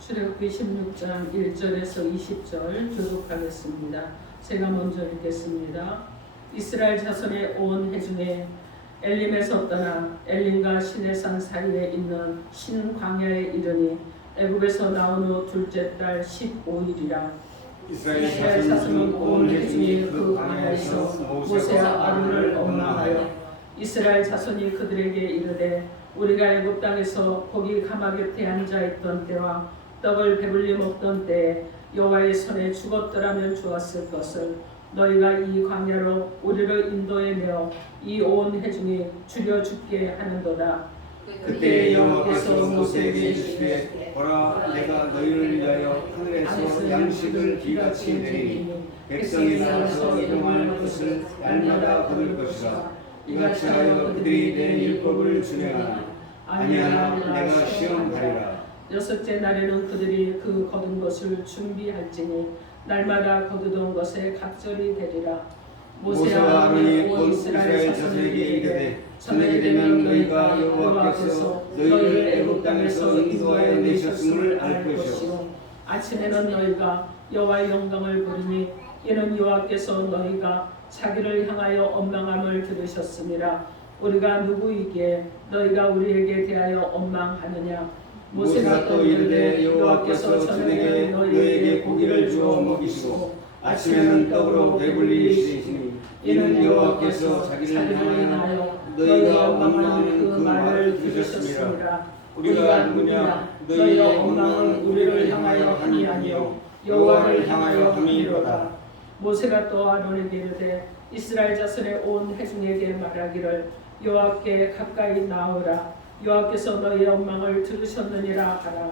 출애굽기 16장 1절에서 20절 교독하겠습니다. 제가 먼저 읽겠습니다. 이스라엘 자손의 온 회중에 엘림에서 떠나 엘림과 시내산 사이에 있는 신광야에 이르니 애굽에서 나온 후 둘째 달 15일이라. 이스라엘 자손은 온 회중이 그 광야에서 모세와 아론을 원망하여 이스라엘 자손이 그들에게 이르되 우리가 애굽 땅에서 고기 가마 곁에 앉아 있던 때와 떡을 배불리 먹던 때에 여호와의 손에 죽었더라면 좋았을 것을 너희가 이 광야로 우리를 인도해 내어 이 온 회중이 죽여 죽게 하는도다. 그때 여호와께서 모세에게 이르시되 보라 내가 너희를 위하여 하늘에서 양식을 비같이 내리니 백성이 나가서 이동할 것을 날마다 거둘 것이라. 이같이 하여 그들이 내 율법을 준행하나 아니하나 내가 시험하리라. 여섯째 날에는 그들이 그 거둔 것을 준비할지니 날마다 거두던 것에 각절이 되리라. 모세와 아론이 온 이스라엘 자손에게 이르되 저녁이 되면 너희가 여호와께서 너희를 애굽 땅에서 인도하여 내셨음을 알 것이요 아침에는 너희가 여호와의 영광을 보리니 이는 여호와께서 너희가 자기를 향하여 원망함을 들으셨음이라. 우리가 누구이기에 너희가 우리에게 대하여 원망하느냐. 모세가 또 이르되 여호와께서 저녁에 너희에게 고기를 주어 먹이시고 아침에는 떡으로 배불리 이시니 이는 여호와께서 자기를 향하여 너희가 원망하는 그 말을 들으셨습니다. 우리가 누구냐. 너희의 원망은 우리를 향하여 함이 아니요 여호와를 향하여 함이로다. 모세가 또 아론에게 이르되 이스라엘 자손의 온 회중에게 말하기를 여호와께 가까이 나오라. 여호와께서 너희의 원망을 들으셨느니라 하라.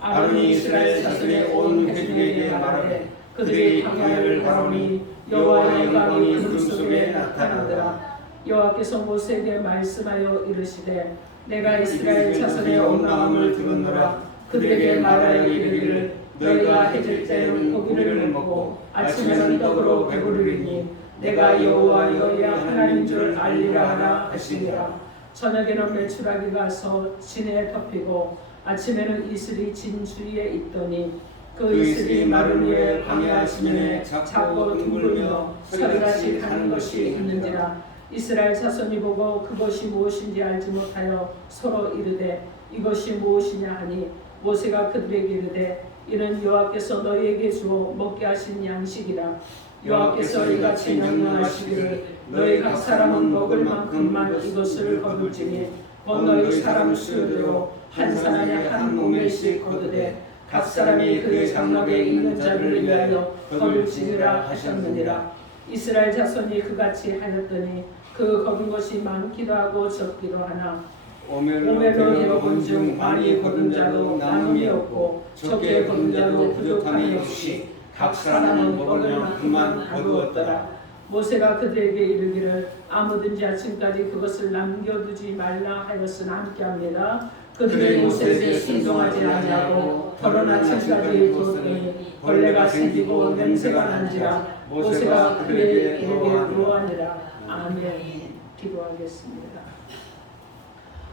아론이 이스라엘 자손의 온 회중에게 말하되 그들이 광야를 바라보니 여호와의 영광이 구름 속에 나타나더라. 여호와께서 모세에게 말씀하여 이르시되 내가 이스라엘 자손의 원망함을 들었노라. 그들에게 말하여 이르기를 너희가 해질 때는 고기를 먹고 아침에는 떡으로 배부르리니 내가 여호와 너희의 하나님인 줄 알리라 하라 하시니라. 저녁에는 메추라기가 서 진에 덮이고 아침에는 이슬이 진 주위에 있더니 그 이슬이 마른 위에 광야 지면에 작고 둥글며 서리같이 가는 것이 있는지라. 이스라엘 자손이 보고 그것이 무엇인지 알지 못하여 서로 이르되 이것이 무엇이냐 하니 모세가 그들에게 이르되 이는 여호와께서 너희에게 주어 먹게 하신 양식이라. 여호와께서 이같이 명령하시기를 너희 각 사람은 먹을 만큼만 이것을 거둘지니 곧 너희 사람 수요대로 한 사람이 한 오멜씩 거두되 각 사람이 그의 장막에 있는 자를 위하여 거둘지니라 하셨느니라. 이스라엘 자손이 그같이 하였더니 그 거둔 것이 많기도 하고 적기도 하나 오멜로 여러분 중 많이 거둔 자도 나눔이 없고 적게 거둔 자도 부족함이 없이 각 사람은 먹을 만큼만 거두었더라. 모세가 그들에게 이르기를 아무든지 아침까지 그것을 남겨두지 말라 하였으나 함께합니다. 그들이 모세에게 순종하지 아니하고 더러운 아침까지 두었더니 벌레가 생기고 냄새가 난지라. 모세가 그에게 노하니라. 아멘. 기도하겠습니다.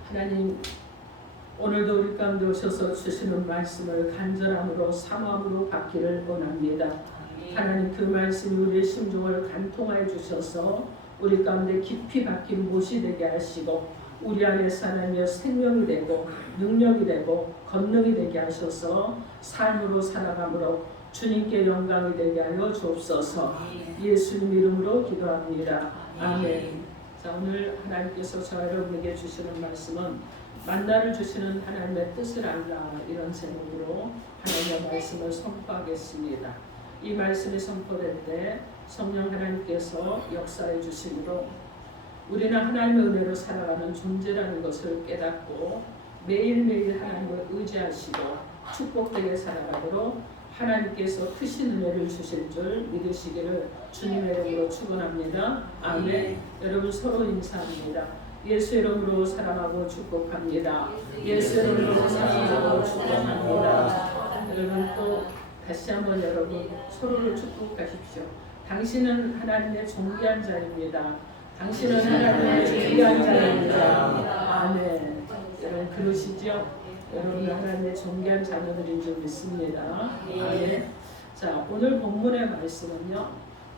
하나님, 오늘도 우리 가운데 오셔서 주시는 말씀을 간절함으로 사모함으로 받기를 원합니다. 하나님, 그 말씀이 우리의 심중을 간통하여 주셔서 우리 가운데 깊이 박힌 못이 되게 하시고 우리 안에 사람이여 생명이 되고 능력이 되고 권능이 되게 하셔서 삶으로 살아감으로 주님께 영광이 되게 하여 주옵소서. 예수님 이름으로 기도합니다. 아멘. 자, 오늘 하나님께서 저와 여러분에게 주시는 말씀은 만나를 주시는 하나님의 뜻을 알라, 이런 제목으로 하나님의 말씀을 선포하겠습니다. 이 말씀이 선포될 때 성령 하나님께서 역사해 주심으로 우리는 하나님의 은혜로 살아가는 존재라는 것을 깨닫고 매일매일 하나님을 의지하시고 축복되게 살아가도록 하나님께서 크신 은혜를 주실 줄 믿으시기를 주님의 이름으로 축원합니다. 아멘. 여러분 서로 인사합니다. 예수 이름으로 사랑하고 축복합니다. 예수 이름으로 사랑하고 축복합니다. 여러분 또 다시 한번 여러분 서로를 축복하십시오. 당신은 하나님의 존귀한 자입니다. 당신은 하나님의 존귀한 자입니다. 아멘. 여러분 그러시죠? 여러분 하나님의 존귀한 자녀들인 줄 믿습니다. 아멘. 자, 오늘 본문의 말씀은요,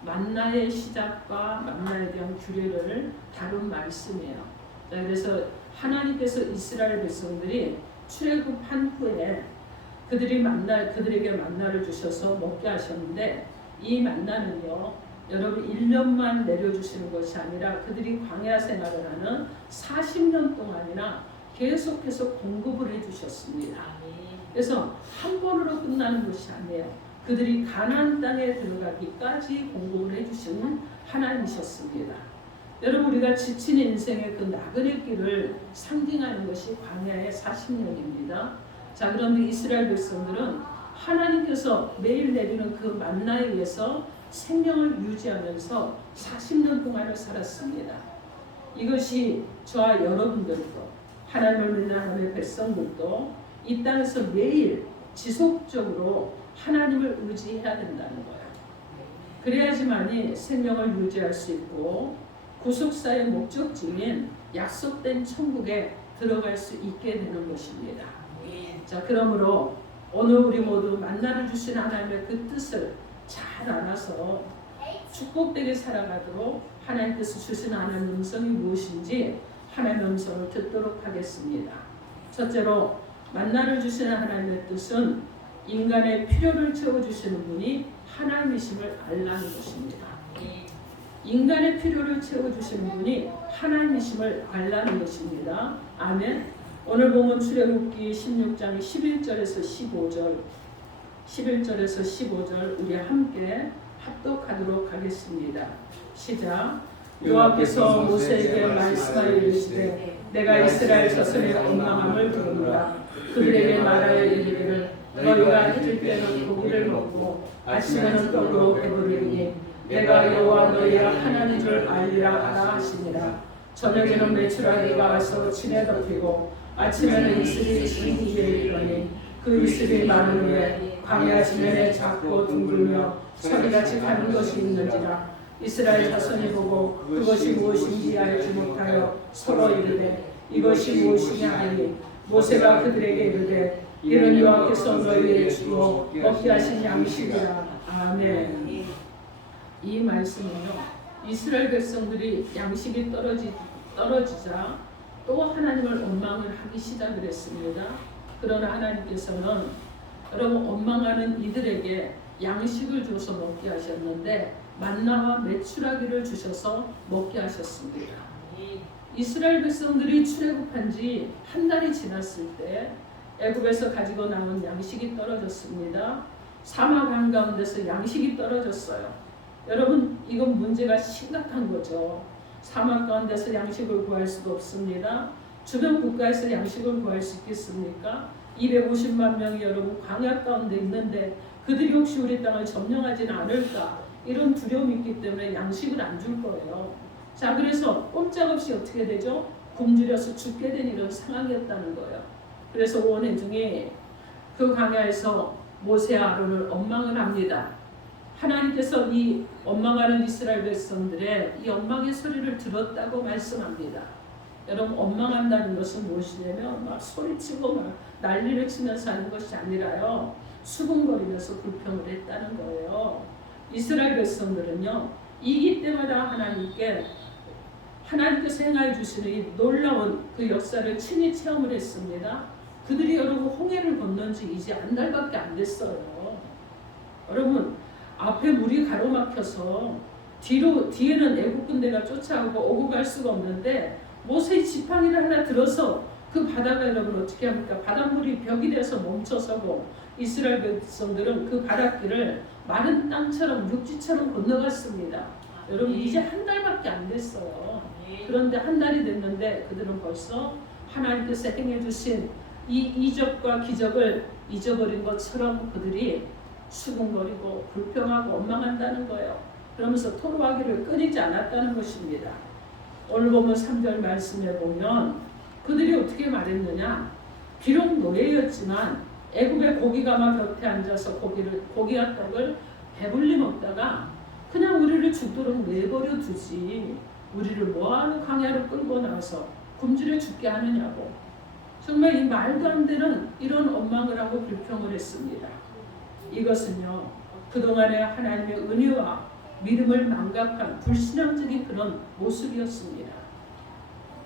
만나의 시작과 만나에 대한 규례를 다룬 말씀이에요. 자, 그래서 하나님께서 이스라엘 백성들이 출애굽한 후에 그들에게 만나를 주셔서 먹게 하셨는데, 이 만나는요, 여러분 1년만 내려주시는 것이 아니라 그들이 광야 생활을 하는 40년 동안이나 계속해서 공급을 해주셨습니다. 그래서 한 번으로 끝나는 것이 아니에요. 그들이 가나안 땅에 들어가기까지 공급을 해주시는 하나님이셨습니다. 여러분, 우리가 지친 인생의 그 나그네 길을 상징하는 것이 광야의 40년입니다. 자, 그런데 이스라엘 백성들은 하나님께서 매일 내리는 그 만나에 의해서 생명을 유지하면서 40년 동안을 살았습니다. 이것이 저와 여러분들도, 하나님을 믿는 하나님의 백성들도 이 땅에서 매일 지속적으로 하나님을 의지해야 된다는 거예요. 그래야지만이 생명을 유지할 수 있고 구속사의 목적지인 약속된 천국에 들어갈 수 있게 되는 것입니다. 자, 그러므로 오늘 우리 모두 만나를 주신 하나님의 그 뜻을 잘 알아서 축복되게 살아가도록 하나님께서 주신 하나님의 음성이 무엇인지 하나님의 음성을 듣도록 하겠습니다. 첫째로, 만나를 주시는 하나님의 뜻은 인간의 필요를 채워주시는 분이 하나님이심을 알라는 것입니다. 인간의 필요를 채워주시는 분이 하나님이심을 알라는 것입니다. 아멘. 오늘 보면 출애굽기 16장 11절에서 15절 우리 함께 합독하도록 하겠습니다. 시작. 여호와께서 모세에게 말씀하여 이르시되 내가 이스라엘 자손의 원망함을 들으노라. 그들에게 말하여 이르기를 너희가 해질 때는 고기를 먹고 아침에는 떡으로 배부르니 내가 여호와 너희의 하나님인 줄 알리라 하라 하시니라. 저녁에는 메추라기가 와서 진에 덮이고 아침에는 이슬이 진 위에 이르니 그 이슬이 마른 후에 광야 지면에 작고 둥글며 서리같이 가는 것이 있는지라. 이스라엘 자손이 보고 그것이 무엇인지 알지 못하여 서로 이르되 이것이 무엇이냐 하니 모세가 그들에게 이르되 이는 여호와께서 너희에게 주어 먹게 하신 양식이라. 아멘. 이 말씀은요, 이스라엘 백성들이 양식이 떨어지자 또 하나님을 원망을 하기 시작을 했습니다. 그러나 하나님께서는 여러분 원망하는 이들에게 양식을 줘서 먹게 하셨는데 만나와 메추라기를 주셔서 먹게 하셨습니다. 이스라엘 백성들이 출애굽한 지 한 달이 지났을 때 애굽에서 가지고 나온 양식이 떨어졌습니다. 사막 한가운데서 양식이 떨어졌어요. 여러분, 이건 문제가 심각한 거죠. 사막 가운데서 양식을 구할 수도 없습니다. 주변 국가에서 양식을 구할 수 있겠습니까? 250만 명이 여러분 광야 가운데 있는데 그들이 혹시 우리 땅을 점령하지는 않을까, 이런 두려움이 있기 때문에 양식을 안 줄 거예요. 자, 그래서 꼼짝없이 어떻게 되죠? 굶주려서 죽게 된 이런 상황이었다는 거예요. 그래서 원회중에 그 광야에서 모세와 아론을 원망을 합니다. 하나님께서 이 원망하는 이스라엘 백성들의 이 원망의 소리를 들었다고 말씀합니다. 여러분, 원망한다는 것은 무엇이냐면 막 소리치고 막 난리를 치면서 하는 것이 아니라요, 수군거리면서 불평을 했다는 거예요. 이스라엘 백성들은요, 이기 때마다 하나님께서 행하여 주시는 이 놀라운 그 역사를 친히 체험을 했습니다. 그들이 여러분 홍해를 건넌 지 이제 한 달밖에 안 됐어요. 여러분, 앞에 물이 가로막혀서 뒤에는 애국 군대가 쫓아오고 오고 갈 수가 없는데 모세의 지팡이를 하나 들어서 그 바다가 여러분 어떻게 합니까? 바닷물이 벽이 돼서 멈춰서고 이스라엘 백성들은 그 바닷길을 마른 땅처럼 육지처럼 건너갔습니다. 여러분, 이제 한 달밖에 안 됐어요. 그런데 한 달이 됐는데 그들은 벌써 하나님께서 행해 주신 이 이적과 기적을 잊어버린 것처럼 그들이 수군거리고 불평하고 원망한다는 거예요. 그러면서 토로하기를 끊이지 않았다는 것입니다. 오늘 보면 3절 말씀에 보면 그들이 어떻게 말했느냐? 비록 노예였지만 애굽의 고기가마 곁에 앉아서 고기와 떡을 배불리 먹다가 그냥 우리를 죽도록 내버려 두지 우리를 뭐하러 광야로 끌고 나와서 굶주려 죽게 하느냐고. 정말 이 말도 안 되는 이런 원망을 하고 불평을 했습니다. 이것은요, 그동안의 하나님의 은혜와 믿음을 망각한 불신앙적인 그런 모습이었습니다.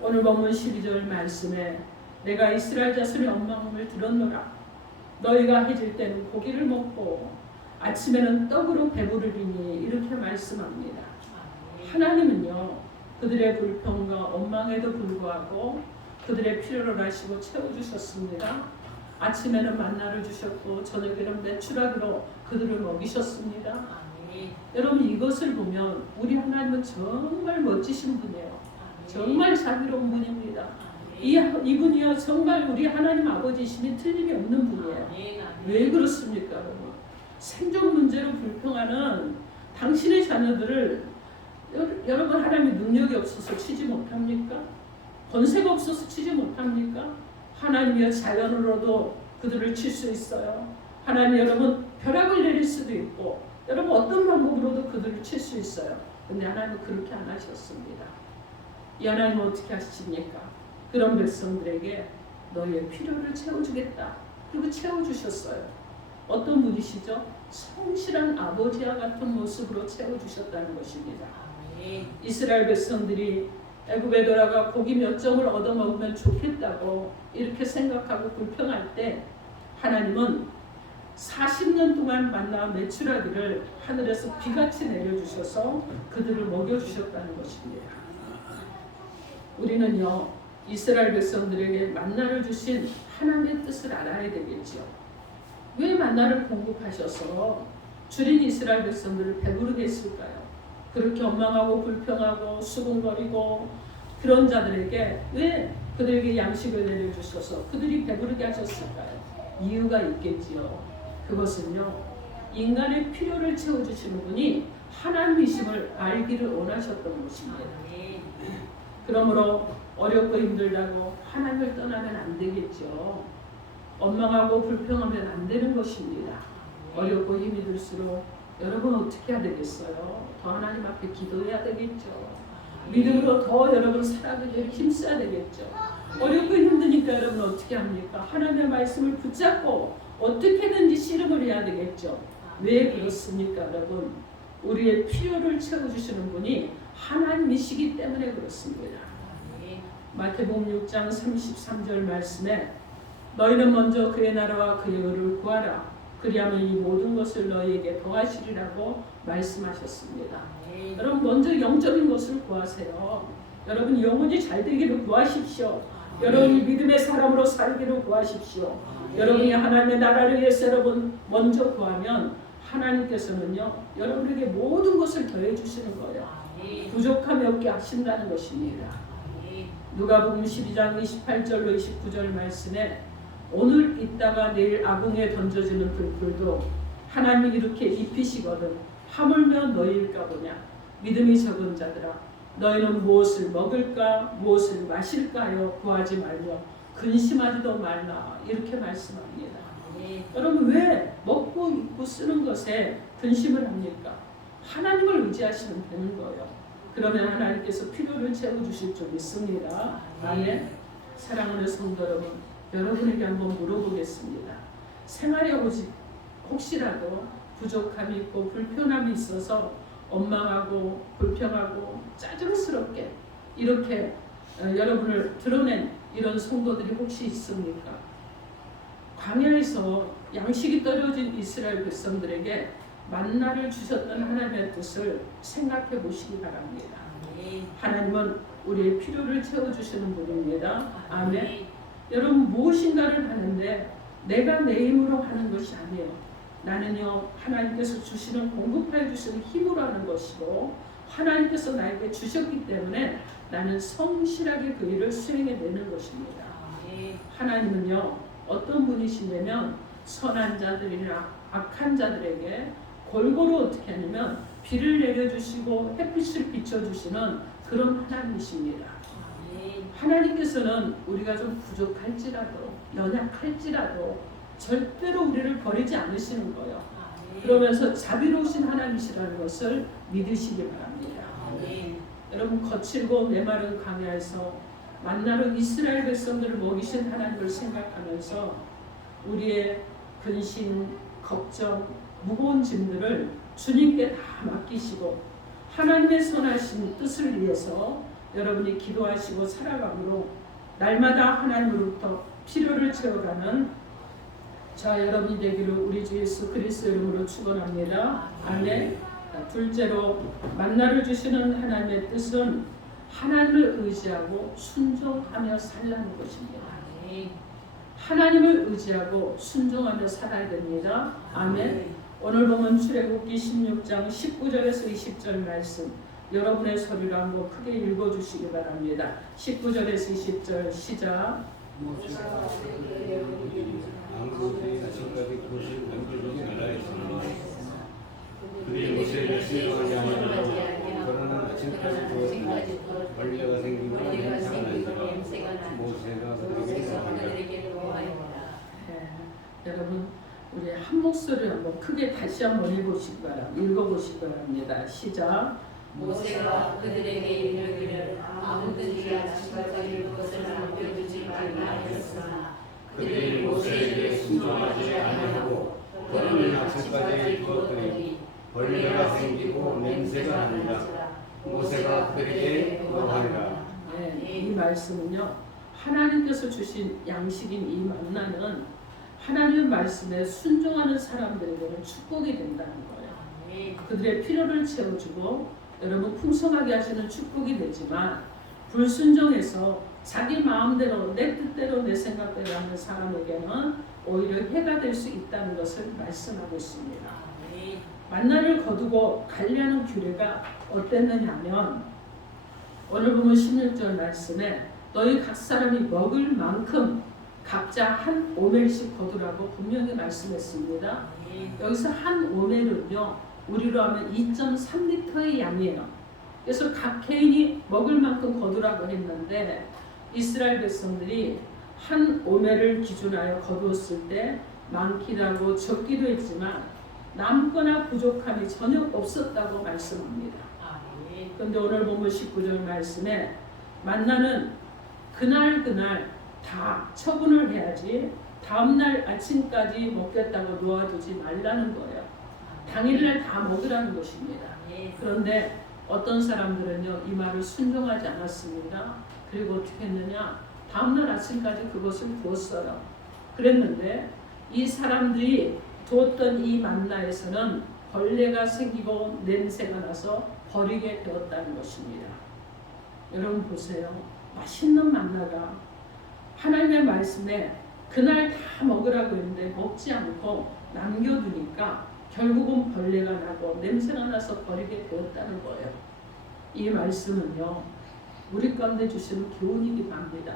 오늘 본문 12절 말씀에 내가 이스라엘 자손의 원망을 들었노라. 너희가 해질 때는 고기를 먹고 아침에는 떡으로 배부르리니 이렇게 말씀합니다. 하나님은요, 그들의 불평과 원망에도 불구하고 그들의 필요를 아시고 채워주셨습니다. 아침에는 만나를 주셨고 저녁에는 메추라기로 그들을 먹이셨습니다. 여러분, 이것을 보면 우리 하나님은 정말 멋지신 분이에요. 정말 자비로운 분입니다. 이분이요, 정말 우리 하나님 아버지심이 틀림이 없는 분이에요. 왜 그렇습니까, 여러분? 생존 문제로 불평하는 당신의 자녀들을 여러분, 하나님의 능력이 없어서 치지 못합니까? 권세가 없어서 치지 못합니까? 하나님이여 자연으로도 그들을 칠 수 있어요. 하나님, 여러분 벼락을 내릴 수도 있고 여러분 어떤 방법으로도 그들을 칠 수 있어요. 근데 하나님은 그렇게 안 하셨습니다. 이 하나님은 어떻게 하십니까? 그런 백성들에게 너희의 필요를 채워주겠다. 그리고 채워주셨어요. 어떤 분이시죠? 성실한 아버지와 같은 모습으로 채워주셨다는 것입니다. 이스라엘 백성들이 애굽에 돌아가 고기 몇 점을 얻어먹으면 좋겠다고 이렇게 생각하고 불평할 때 하나님은 40년 동안 만나 메추라기를 하늘에서 비같이 내려주셔서 그들을 먹여주셨다는 것입니다. 우리는요, 이스라엘 백성들에게 만나를 주신 하나님의 뜻을 알아야 되겠죠. 왜 만나를 공급하셔서 줄인 이스라엘 백성들을 배부르게 했을까요? 그렇게 원망하고 불평하고 수군거리고 그런 자들에게 왜 그들에게 양식을 내려주셔서 그들이 배부르게 하셨을까요? 이유가 있겠지요. 그것은요, 인간의 필요를 채워주시는 분이 하나님이심을 알기를 원하셨던 것입니다. 그러므로 어렵고 힘들다고 하나님을 떠나면 안 되겠죠. 원망하고 불평하면 안 되는 것입니다. 어렵고 힘이 들수록 여러분 어떻게 해야 되겠어요? 더 하나님 앞에 기도해야 되겠죠. 믿음으로 더 여러분 살아가기를 힘써야 되겠죠. 어렵고 힘드니까 여러분 어떻게 합니까? 하나님의 말씀을 붙잡고 어떻게든지 씨름을 해야 되겠죠. 왜 그렇습니까, 여러분? 우리의 필요를 채워주시는 분이 하나님이시기 때문에 그렇습니다. 마태복음 6장 33절 말씀에 너희는 먼저 그의 나라와 그의 의를 구하라. 그리하면 이 모든 것을 너희에게 더하시리라고 말씀하셨습니다. 여러분, 먼저 영적인 것을 구하세요. 여러분, 영혼이 잘 되기를 구하십시오. 여러분이 믿음의 사람으로 살기를 구하십시오. 여러분이 하나님의 나라를 위해서 여러분 먼저 구하면 하나님께서는요, 여러분에게 모든 것을 더해 주시는 거예요. 부족함이 없게 하신다는 것입니다. 누가복음 12장 28절로 29절 말씀에 오늘 있다가 내일 아궁에 던져지는 들불도 하나님이 이렇게 입히시거든 하물며 너희일까 보냐. 믿음이 적은 자들아, 너희는 무엇을 먹을까 무엇을 마실까 하여 구하지 말며 근심하지도 말라. 이렇게 말씀합니다. 여러분, 왜 먹고 입고 쓰는 것에 근심을 합니까? 하나님을 의지하시면 되는 거예요. 그러면 하나님께서 필요를 채워주실 줄 믿습니다. 아멘. 사랑하는 성도 여러분, 여러분에게 한번 물어보겠습니다. 생활에 혹시라도 부족함이 있고 불편함이 있어서 원망하고 불평하고 짜증스럽게 이렇게 여러분을 드러낸 이런 성도들이 혹시 있습니까? 광야에서 양식이 떨어진 이스라엘 백성들에게 만나를 주셨던 하나님의 뜻을 생각해 보시기 바랍니다. 하나님은 우리의 필요를 채워주시는 분입니다. 아멘. 여러분, 무엇인가를 하는데 내가 내 힘으로 하는 것이 아니에요. 나는요, 하나님께서 주시는 공급하여 주시는 힘으로 하는 것이고 하나님께서 나에게 주셨기 때문에 나는 성실하게 그 일을 수행해내는 것입니다. 하나님은요, 어떤 분이시냐면 선한 자들이나 악한 자들에게 골고루 어떻게 하냐면 비를 내려주시고 햇빛을 비춰주시는 그런 하나님이십니다. 하나님께서는 우리가 좀 부족할지라도 연약할지라도 절대로 우리를 버리지 않으시는 거예요. 그러면서 자비로우신 하나님이시라는 것을 믿으시기 바랍니다. 여러분, 거칠고 메마른 광야에서 만나로 이스라엘 백성들을 먹이신 하나님을 생각하면서 우리의 근심, 걱정, 무거운 짐들을 주님께 다 맡기시고 하나님의 선하신 뜻을 위해서 여러분이 기도하시고 살아감으로 날마다 하나님으로부터 필요를 채워가는 저 여러분이 되기를 우리 주 예수 그리스도 이름으로 축원합니다. 아멘. 둘째로 만나를 주시는 하나님의 뜻은 하나님을 의지하고 순종하며 살라는 것입니다. 하나님을 의지하고 순종하며 살아야 됩니다. 아멘. 오늘 보면 출애굽기 16장 19절에서 20절 말씀 여러분의 소리로 한번 크게 읽어주시기 바랍니다. 19절에서 20절 시작. 아무것도 아침까지 그것을 남겨두지 말라 했으니 그들이 모세에게 순종하지 아니하고 그러나 아침까지 그것을 벌레가 생기고 냄새가 나니라 모세가 그들에게 노하니라. 여러분 우리 한 목소리 한번 크게 다시 한번 읽어보시기 바랍니다. 시작. 모세가 그들에게 이르기를 아무든지 아침까지 그것을 남겨두지 말라 했으나 그들이 모세에게 순종하지 아니하고 그러는 아침까지 그것들이 벌레가 생기고 냄새가 나니라 모세가 그들에게 노하니라. 이 말씀은요 하나님께서 주신 양식인 이 만나는 하나님의 말씀에 순종하는 사람들에게는 축복이 된다는 거예요. 그들의 필요를 채워주고 여러분 풍성하게 하시는 축복이 되지만 불순종해서 자기 마음대로 내 뜻대로 내 생각대로 하는 사람에게는 오히려 해가 될 수 있다는 것을 말씀하고 있습니다. 만나를 거두고 관리하는 규례가 어땠느냐 하면 오늘 보면 16절 말씀에 너희 각 사람이 먹을 만큼 각자 한 오멜씩 거두라고 분명히 말씀했습니다. 여기서 한 오멜은요 우리로 하면 2.3리터의 양이에요. 그래서 각 개인이 먹을 만큼 거두라고 했는데 이스라엘 백성들이 한 오멜을 기준하여 거두었을 때 많기도 하고 적기도 했지만 남거나 부족함이 전혀 없었다고 말씀합니다. 그런데 오늘 보면 19절 말씀에 만나는 그날 다 처분을 해야지 다음날 아침까지 먹겠다고 놓아두지 말라는 거예요. 당일날 다 먹으라는 것입니다. 그런데 어떤 사람들은요 이 말을 순종하지 않았습니다. 그리고 어떻게 했느냐 다음날 아침까지 그것을 두었어요. 그랬는데 이 사람들이 두었던 이 만나에서는 벌레가 생기고 냄새가 나서 버리게 되었다는 것입니다. 여러분 보세요. 맛있는 만나가 하나님의 말씀에 그날 다 먹으라고 했는데 먹지 않고 남겨두니까 결국은 벌레가 나고 냄새가 나서 버리게 되었다는 거예요. 이 말씀은요 우리 가운데 주시는 교훈이기도 합니다.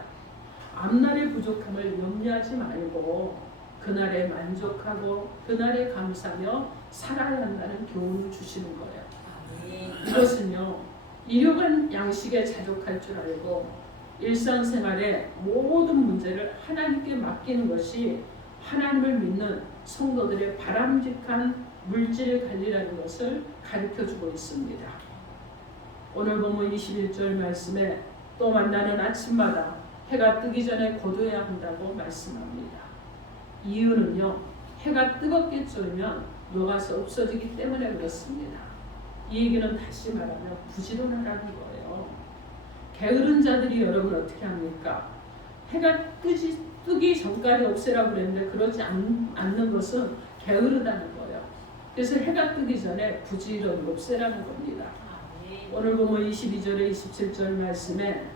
앞날의 부족함을 염려하지 말고 그날에 만족하고 그날에 감사하며 살아야 한다는 교훈을 주시는 거예요. 이것은요 일용한 양식에 자족할 줄 알고 일상생활의 모든 문제를 하나님께 맡기는 것이 하나님을 믿는 성도들의 바람직한 물질 관리라는 것을 가르쳐주고 있습니다. 오늘 보면 21절 말씀에 또 만나는 아침마다 해가 뜨기 전에 거두어야 한다고 말씀합니다. 이유는요 해가 뜨겁게 쫄면 녹아서 없어지기 때문에 그렇습니다. 이 얘기는 다시 말하면 부지런하라는 거예요. 게으른 자들이 여러분 어떻게 합니까? 해가 뜨기 전까지 없애라고 그랬는데 그러지 않는 것은 게으르다는 거예요. 그래서 해가 뜨기 전에 부지런히 없애라는 겁니다. 오늘 보면 22절에 27절 말씀에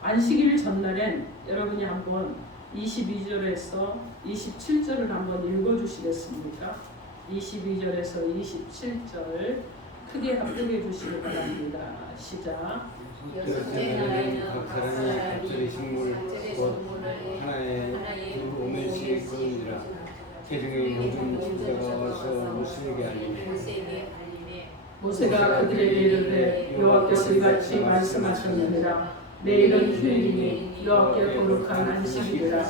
안식일 전날엔 여러분이 한번 22절에서 27절을 한번 읽어주시겠습니까? 22절에서 27절 크게 합독해 주시기 바랍니다. 시작. 여섯째 날에는 각 사람이 각자의 식물 곧 하나의 두 오멜씩 거두니라. 태중의 모든 집자가 와서 모세에게 알리니 모세가 그들에게 이르되 여호와께서 이같이 말씀하셨느니라. 내일은 휴일이니 여호와께 거룩한 안식일이라.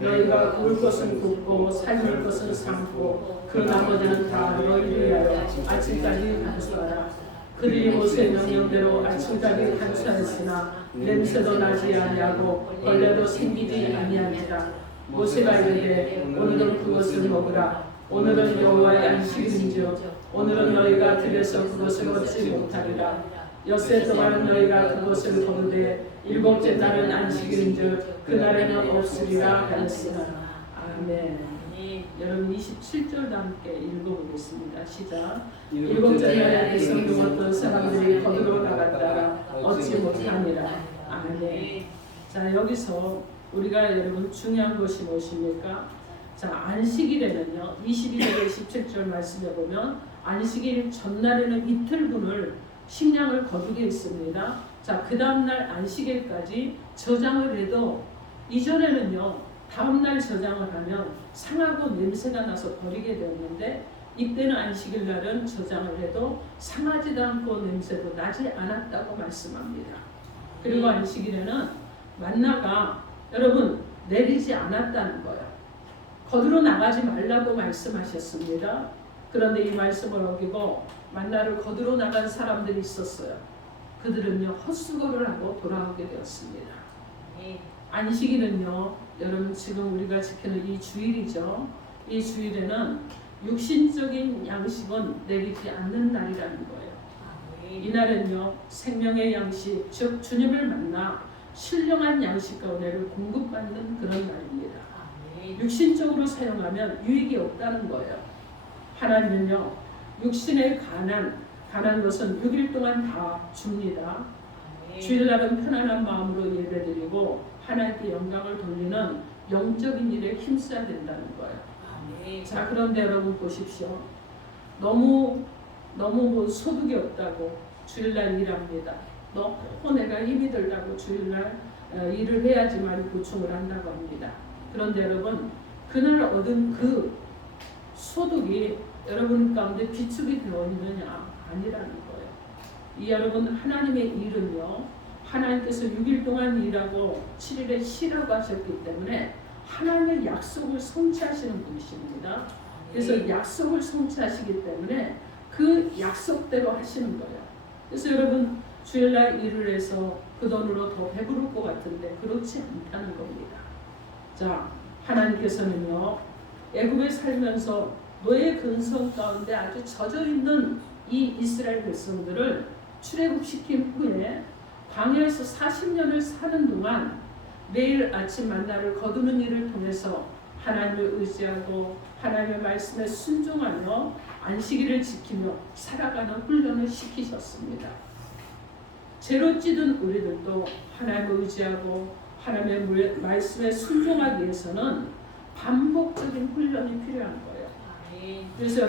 너희가 구울 것은 굽고 삶을 것은 삶고 그 나머지는 다 너희를 위하여 아침까지 간수하라. 그들이 모세의 명령대로 아침까지 간수하였으나 냄새도 나지 아니하고 벌레도 생기지 아니하니라. 모세가 이르되 오늘은 그것을 먹으라. 오늘은 여호와의 안식일인즉 오늘은 너희가 들에서 그것을 얻지 못하리라. 엿새 동안 너희가 그것을 거두되 일곱째 날은 안식일인즉 그날에는 없으리라 하였으나. 아멘. 여러분 27절도 함께 읽어보겠습니다. 시작. 일곱째 날에 백성중 어떤 사람들이 거두러 나갔다가 얻지 못하니라. 아멘. 자, 여기서 우리가 여러분 중요한 것이 무엇입니까? 자, 안식일에는요 22절에 17절 말씀에 보면 안식일 전날에는 이틀분을 식량을 거두게 했습니다. 자, 그 다음날 안식일까지 저장을 해도 이전에는요 다음날 저장을 하면 상하고 냄새가 나서 버리게 되었는데 이때는 안식일 날은 저장을 해도 상하지도 않고 냄새도 나지 않았다고 말씀합니다. 그리고 안식일에는 만나가 여러분 내리지 않았다는 거예요. 거두러 나가지 말라고 말씀하셨습니다. 그런데 이 말씀을 어기고 만나를 거두러 나간 사람들이 있었어요. 그들은요 헛수고를 하고 돌아오게 되었습니다. 안식일은요 여러분 지금 우리가 지키는 이 주일이죠. 이 주일에는 육신적인 양식은 내리지 않는 날이라는 거예요. 이날은요 생명의 양식 즉 주님을 만나 신령한 양식 가운데를 공급받는 그런 날입니다. 육신적으로 사용하면 유익이 없다는 거예요. 하나님은요 육신의 가난 것은 6일 동안 다 줍니다. 주일날은 편안한 마음으로 예배드리고 하나님께 영광을 돌리는 영적인 일에 힘써야 된다는 거예요. 자, 그런데 여러분 보십시오. 너무 뭐 소득이 없다고 주일날 일합니다. 너무 내가 힘이 들다고 주일날 일을 해야지만 보충을 한다고 합니다. 그런데 여러분 그날 얻은 그 소득이 여러분 가운데 비축이 되어 있느냐? 아니라는 거예요. 이 여러분 하나님의 일은요 하나님께서 6일 동안 일하고 7일에 쉬라고 하셨기 때문에 하나님의 약속을 성취하시는 분이십니다. 그래서 약속을 성취하시기 때문에 그 약속대로 하시는 거예요. 그래서 여러분 주일날 일을 해서 그 돈으로 더 배부를 것 같은데 그렇지 않다는 겁니다. 자, 하나님께서는요 애굽에 살면서 노예 근성 가운데 아주 젖어 있는 이 이스라엘 백성들을 출애굽시킨 후에 광야에서 40년을 사는 동안 매일 아침 만나를 거두는 일을 통해서 하나님을 의지하고 하나님의 말씀에 순종하며 안식일을 지키며 살아가는 훈련을 시키셨습니다. 죄로 찌든 우리들도 하나님을 의지하고 하나님의 말씀에 순종하기 위해서는 반복적인 훈련이 필요한 거예요. 그래서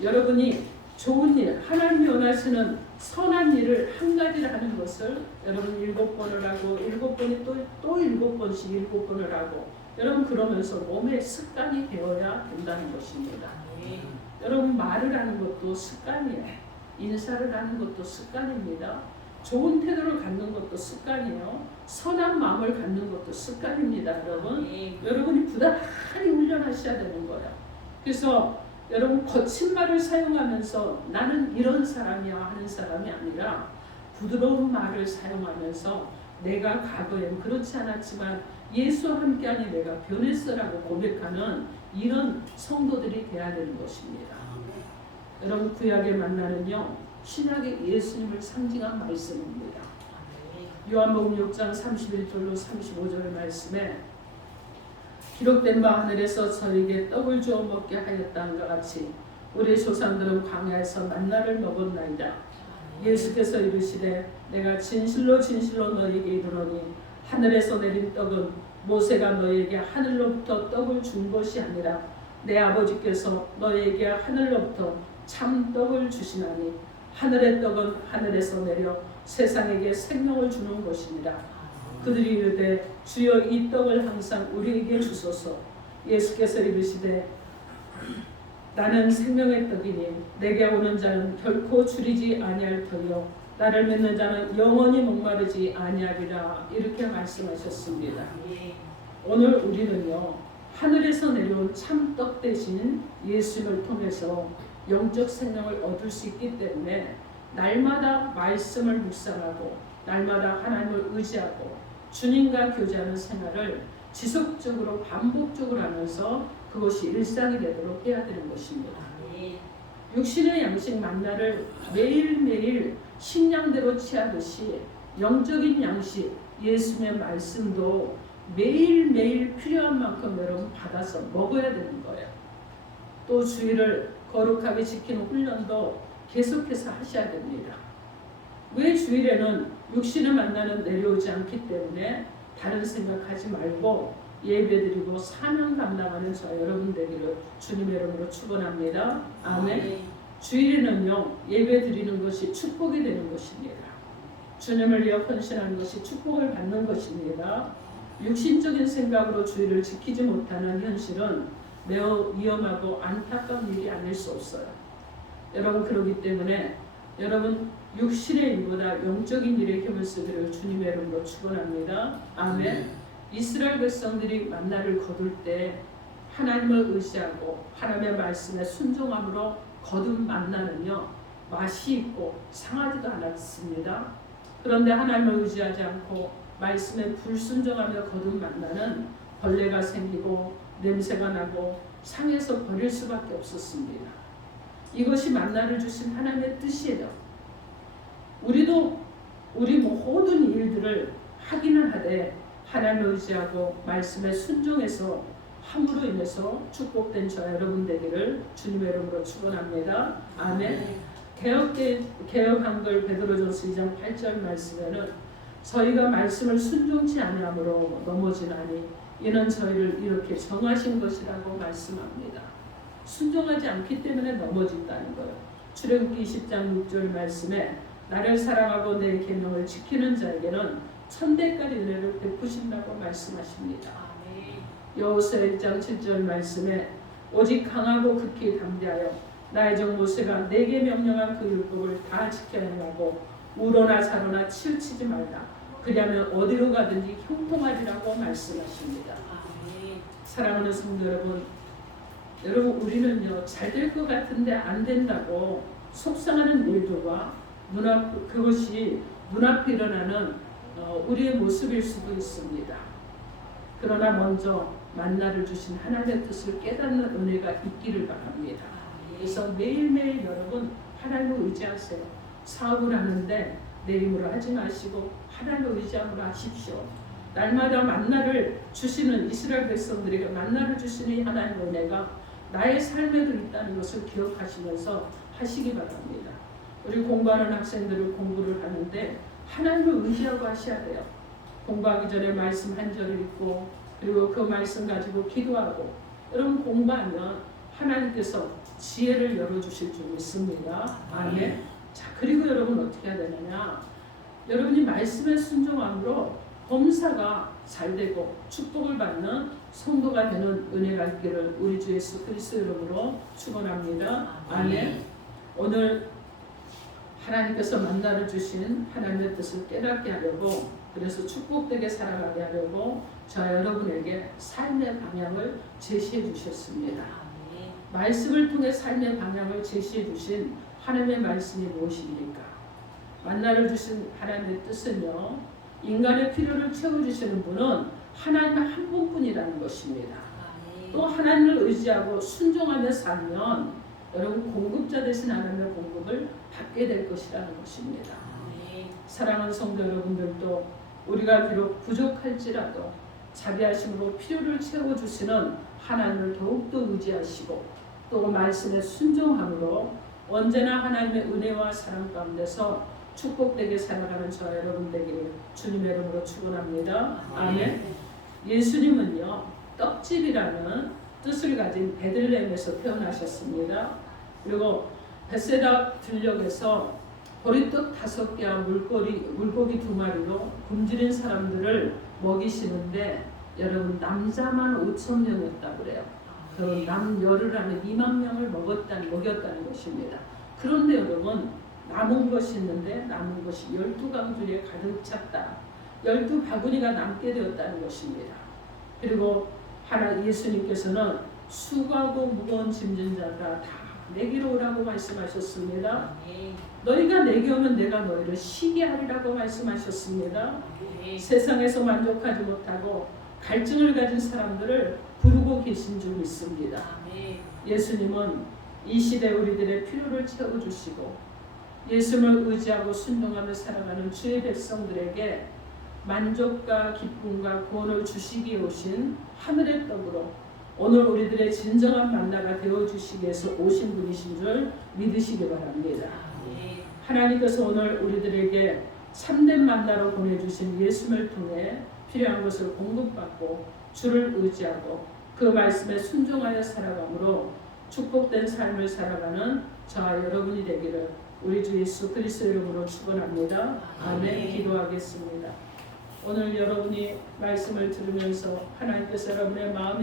여러분이 좋은 일, 하나님이 원하시는 선한 일을 한 가지를 하는 것을 여러분 7번을 하고 7번이 또 7번씩 7번을 하고 여러분 그러면서 몸의 습관이 되어야 된다는 것입니다. 여러분 말을 하는 것도 습관이에요. 인사를 하는 것도 습관입니다. 좋은 태도를 갖는 것도 습관이에요. 선한 마음을 갖는 것도 습관입니다. 여러분이 부단히 훈련하셔야 되는 거예요. 그래서 여러분 거친 말을 사용하면서 나는 이런 사람이야 하는 사람이 아니라 부드러운 말을 사용하면서 내가 과거엔 그렇지 않았지만 예수와 함께하니 내가 변했어라고 고백하는 이런 성도들이 돼야 되는 것입니다. 여러분 구약의 만나는요 신약의 예수님을 상징한 말씀입니다. 요한복음 6장 31절로 35절 말씀에 기록된 바 하늘에서 저에게 떡을 주어 먹게 하였다는 것 같이 우리 조상들은 광야에서 만나를 먹었나이다. 예수께서 이르시되 내가 진실로 진실로 너희에게 이르노니 하늘에서 내린 떡은 모세가 너희에게 하늘로부터 떡을 준 것이 아니라 내 아버지께서 너희에게 하늘로부터 참 떡을 주시나니 하늘의 떡은 하늘에서 내려 세상에게 생명을 주는 것입니다. 그들이 이르되 주여 이 떡을 항상 우리에게 주소서. 예수께서 이르시되 나는 생명의 떡이니 내게 오는 자는 결코 줄이지 아니할 터이요 나를 믿는 자는 영원히 목마르지 아니하리라. 이렇게 말씀하셨습니다. 오늘 우리는요 하늘에서 내려온 참떡 대신 예수님을 통해서 영적 생명을 얻을 수 있기 때문에 날마다 말씀을 묵상하고 날마다 하나님을 의지하고 주님과 교제하는 생활을 지속적으로 반복적으로 하면서 그것이 일상이 되도록 해야 되는 것입니다. 육신의 양식 만나를 매일매일 식량대로 취하듯이 영적인 양식 예수님의 말씀도 매일매일 필요한 만큼 여러분 받아서 먹어야 되는 거예요. 또 주일을 거룩하게 지키는 훈련도 계속해서 하셔야 됩니다. 왜 주일에는 육신을 만나는 내려오지 않기 때문에 다른 생각하지 말고 예배드리고 사명 감당하는 저 여러분 되기를 주님의 이름으로 축원합니다. 아멘. 주일에는요 예배드리는 것이 축복이 되는 것입니다. 주님을 위해 헌신하는 것이 축복을 받는 것입니다. 육신적인 생각으로 주일을 지키지 못하는 현실은 매우 위험하고 안타까운 일이 아닐 수 없어요. 여러분 그렇기 때문에 여러분 육신의 일보다 영적인 일에 힘을 쓰기를 주님의 이름으로 축원합니다. 아멘. 이스라엘 백성들이 만나를 거둘 때 하나님을 의지하고 하나님의 말씀에 순종함으로 거둔 만나는요 맛이 있고 상하지도 않았습니다. 그런데 하나님을 의지하지 않고 말씀에 불순종하며 거둔 만나는 벌레가 생기고 냄새가 나고 상해서 버릴 수밖에 없었습니다. 이것이 만나를 주신 하나님의 뜻이에요. 우리도 우리 모든 일들을 하기는 하되 하나님을 의지하고 말씀에 순종해서 함으로 인해서 축복된 저 여러분 되기를 주님의 이름으로 축원합니다. 아멘. 개혁 한글 베드로전서 2장 8절 말씀에는 저희가 말씀을 순종치 아니함으로 넘어지나니 이는 저희를 이렇게 정하신 것이라고 말씀합니다. 순종하지 않기 때문에 넘어진다는 거예요. 출애굽기 20장 6절 말씀에 나를 사랑하고 내 계명을 지키는 자에게는 천대까지 은혜를 베푸신다고 말씀하십니다. 여호수아 1장 7절 말씀에 오직 강하고 극히 담대하여 나의 종 모세가 내게 명령한 그 율법을 다 지켜야 하고 우로나 자로나 치우치지 말라. 그리하면 어디로 가든지 형통하리라고 말씀하십니다. 사랑하는 성도 여러분 우리는요 잘 될 것 같은데 안 된다고 속상하는 일들과 그것이 눈앞에 일어나는 우리의 모습일 수도 있습니다. 그러나 먼저 만나를 주신 하나님의 뜻을 깨닫는 은혜가 있기를 바랍니다. 그래서 매일매일 여러분 하나님을 의지하세요. 사업을 하는데 내 힘으로 하지 마시고 하나님을 의지함으로 하십시오. 날마다 만나를 주시는 이스라엘 백성들에게 만나를 주시는 하나님의 은혜가 나의 삶에도 있다는 것을 기억하시면서 하시기 바랍니다. 우리 공부하는 학생들을 공부를 하는데 하나님을 의지하고 하셔야 돼요. 공부하기 전에 말씀 한 절을 읽고 그리고 그 말씀 가지고 기도하고 여러분 공부하면 하나님께서 지혜를 열어주실 줄 믿습니다. 아멘. 자 그리고 여러분 어떻게 해야 되느냐 여러분이 말씀에 순종함으로 범사가 잘 되고 축복을 받는 성도가 되는 은혜가 있기를 우리 주 예수 그리스도 이름으로 축원합니다. 아멘. 오늘 하나님께서 만나를 주신 하나님의 뜻을 깨닫게 하려고 그래서 축복되게 살아가게 하려고 저 여러분에게 삶의 방향을 제시해 주셨습니다. 말씀을 통해 삶의 방향을 제시해 주신 하나님의 말씀이 무엇입니까? 만나를 주신 하나님의 뜻은요 인간의 필요를 채워주시는 분은 하나님 한 분뿐이라는 것입니다. 또 하나님을 의지하고 순종하며 살면 여러분 공급자 되신 하나님의 공급을 받게 될 것이라는 것입니다. 사랑하는 성도 여러분들도 우리가 비록 부족할지라도 자비하심으로 필요를 채워주시는 하나님을 더욱더 의지하시고 또 말씀에 순종함으로 언제나 하나님의 은혜와 사랑 가운데서 축복되게 살아가는 저 여러분 되기를 주님의 이름으로 축원합니다. 아멘. 예수님은요 떡집이라는 뜻을 가진 베들레헴에서 태어나셨습니다. 그리고 벳세다 들녘에서 보리떡 5개와 물고기 2마리로 굶주린 사람들을 먹이시는데 여러분 남자만 5,000명이었다고 그래요. 그 남녀를 하면 2만 명을 먹였다는 것입니다. 그런데 여러분 남은 것이 있는데 남은 것이 12강줄에 가득 찼다. 12바구니가 남게 되었다는 것입니다. 그리고 예수님께서는 수고하고 무거운 짐진 자가 다 내게로 오라고 말씀하셨습니다. 너희가 내게 오면 내가 너희를 쉬게 하리라고 말씀하셨습니다. 세상에서 만족하지 못하고 갈증을 가진 사람들을 부르고 계신 줄 믿습니다. 예수님은 이 시대 우리들의 필요를 채워주시고 예수님을 의지하고 순종하며 살아가는 주의 백성들에게 만족과 기쁨과 구원을 주시기에 오신 하늘의 떡으로 오늘 우리들의 진정한 만나가 되어주시기 위해서 오신 분이신 줄 믿으시기 바랍니다. 하나님께서 오늘 우리들에게 참된 만나로 보내주신 예수님을 통해 필요한 것을 공급받고 주를 의지하고 그 말씀에 순종하여 살아감으로 축복된 삶을 살아가는 저와 여러분이 되기를 우리 주 예수 그리스도 이름으로 축원합니다. 아멘. 기도하겠습니다. 오늘 여러분이 말씀을 들으면서 하나님께서 여러분의 마음에